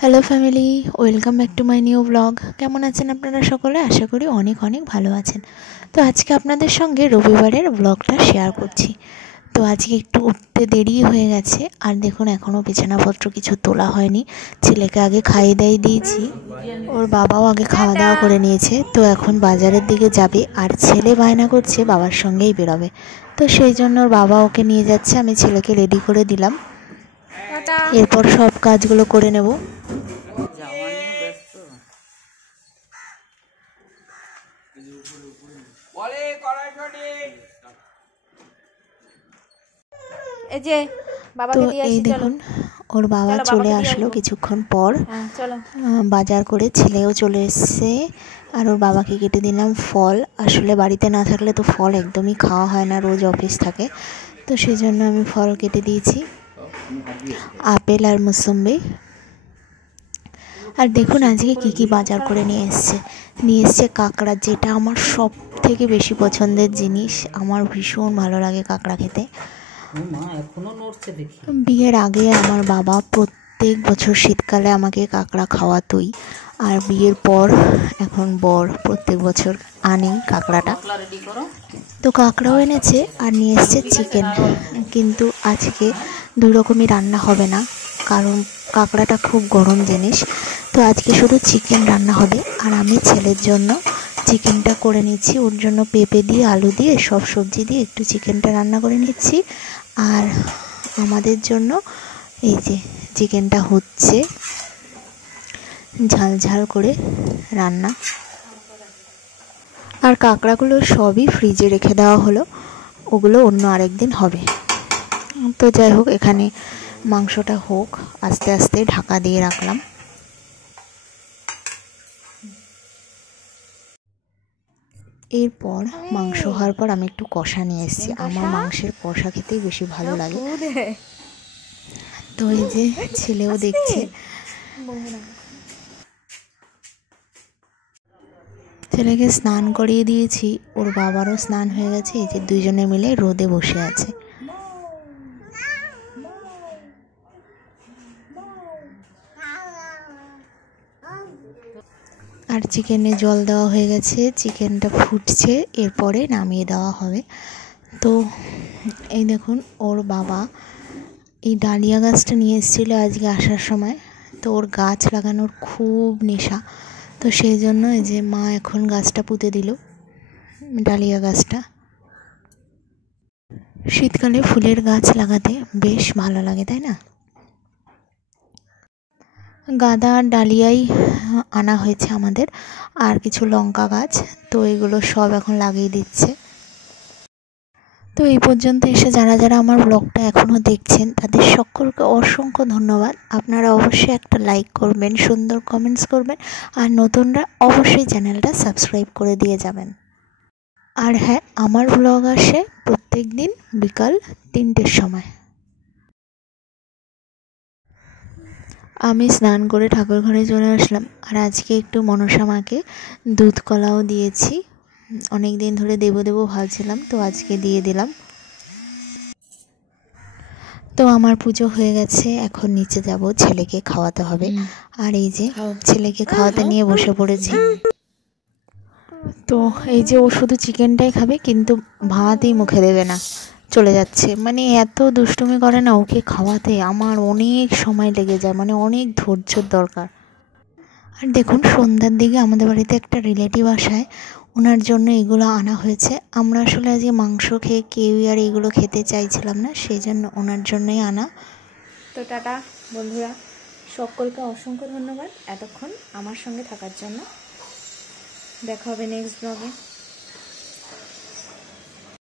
Hello family, welcome back to my new blog. কেমন আছেন আপনারা সকলে? আশা করি অনেক অনেক ভালো আছেন। তো আজকে আপনাদের সঙ্গে রবিবারের ব্লগটা শেয়ার করছি। তো আজকে একটু উঠতে দেরি হয়ে গেছে, আর দেখুন এখনও বিছানাপত্র কিছু তোলা হয়নি। ছেলেকে আগে খাইয়ে দাইয়ে দিয়েছি, ওর বাবাও আগে খাওয়া দাওয়া করে নিয়েছে। তো এখন বাজারের দিকে যাবে, আর ছেলে বায়না করছে বাবার সঙ্গেই বেরোবে। তো সেই জন্য ওর বাবা ওকে নিয়ে যাচ্ছে, আমি ছেলেকে রেডি করে দিলাম। এরপর সব কাজগুলো করে নেব। তো এই দেখুন ওর বাবা চলে আসলো কিছুক্ষণ পর বাজার করে। ছেলেও চলে এসছে, আর ওর বাবাকে কেটে দিলাম ফল। আসলে বাড়িতে না থাকলে তো ফল একদমই খাওয়া হয় না, রোজ অফিস থাকে, তো সেই জন্য আমি ফল কেটে দিয়েছি, আপেল আর মুসম্বি। আর দেখুন আজকে কি কি বাজার করে নিয়ে এসছে কাঁকড়া, যেটা আমার সব থেকে বেশি পছন্দের জিনিস। আমার ভীষণ ভালো লাগে কাঁকড়া খেতে। বিয়ের আগে আমার বাবা প্রত্যেক বছর শীতকালে আমাকে কাঁকড়া খাওয়াতোই, আর বিয়ের পর এখন বর প্রত্যেক বছর আনে কাঁকড়াটা। তো কাঁকড়াও এনেছে আর নিয়ে এসছে চিকেন, কিন্তু আজকে দুই রকমই রান্না হবে না, কারণ কাঁকড়াটা খুব গরম জিনিস। তো আজকে শুধু চিকেন রান্না হবে, আর আমি ছেলের জন্য চিকেনটা করে নিচ্ছি। ওর জন্য পেঁপে দিয়ে আলু দিয়ে সব সবজি দিয়ে একটু চিকেনটা রান্না করে নিচ্ছি, আর আমাদের জন্য এই যে চিকেনটা হচ্ছে ঝাল ঝাল করে রান্না। আর কাঁকড়াগুলো সবই ফ্রিজে রেখে দেওয়া হলো, ওগুলো অন্য আরেকদিন হবে। তো যাই হোক, এখানে মাংসটা হোক, আস্তে আস্তে ঢাকা দিয়ে রাখলাম। এরপর মাংস হওয়ার পর আমি একটু কষা নিয়ে এসেছি। আমার মাংসের কষা খেতেই বেশি ভালো লাগে। তো এই যে ছেলেও দেখছে, ছেলেকে স্নান করিয়ে দিয়েছি, ওর বাবারও স্নান হয়ে গেছে। এই যে দুইজনে মিলে রোদে বসে আছে। আর চিকেনে জল দেওয়া হয়ে গেছে, চিকেনটা ফুটছে, এরপরে নামিয়ে দেওয়া হবে। তো এই দেখুন ওর বাবা এই ডালিয়া গাছটা নিয়ে এসেছিলো আজকে আসার সময়। তো ওর গাছ লাগানোর খুব নেশা, তো সেই জন্য এই যে মা এখন গাছটা পুঁতে দিল, ডালিয়া গাছটা। শীতকালে ফুলের গাছ লাগাতে বেশ ভালো লাগে, তাই না? গাঁদা আর ডালিয়াই আনা হয়েছে আমাদের, আর কিছু লঙ্কা গাছ, তো এগুলো সব এখন লাগিয়ে দিচ্ছে। তো এই পর্যন্ত এসে যারা যারা আমার ব্লগটা এখনও দেখছেন তাদের সকলকে অসংখ্য ধন্যবাদ। আপনারা অবশ্যই একটা লাইক করবেন, সুন্দর কমেন্টস করবেন, আর নতুনরা অবশ্যই চ্যানেলটা সাবস্ক্রাইব করে দিয়ে যাবেন। আর হ্যাঁ, আমার ব্লগ আসে প্রত্যেক দিন বিকাল 3টের সময়। আমি স্নান করে ঠাকুর ঘরে চলে আসলাম, আর আজকে একটু মনসা মাকে দুধ কলাও দিয়েছি। অনেক দিন ধরে দেবো দেবো ভাবছিলাম, তো আজকে দিয়ে দিলাম। তো আমার পুজো হয়ে গেছে, এখন নিচে যাব, ছেলেকে খাওয়াতে হবে। আর এই যে ছেলেকে খাওয়াতে নিয়ে বসে পড়েছি। তো এই যে ও শুধু চিকেনটাই খাবে, কিন্তু ভাতই মুখে দেবে না, চলে যাচ্ছে। মানে এত দুষ্টুমি করে না, ওকে খাওয়াতে আমার অনেক সময় লেগে যায়, মানে অনেক ধৈর্যর দরকার। আর দেখুন সন্ধ্যার দিকে আমাদের বাড়িতে একটা রিলেটিভ আসায়, ওনার জন্য এগুলো আনা হয়েছে। আমরা আসলে আজকে মাংস খেয়ে কেউই আর এগুলো খেতে চাইছিলাম না, সেই জন্য ওনার জন্যই আনা। তো টাটা বন্ধুরা, সকলকে অসংখ্য ধন্যবাদ এতক্ষণ আমার সঙ্গে থাকার জন্য। দেখা হবে নেক্সট ব্লগে।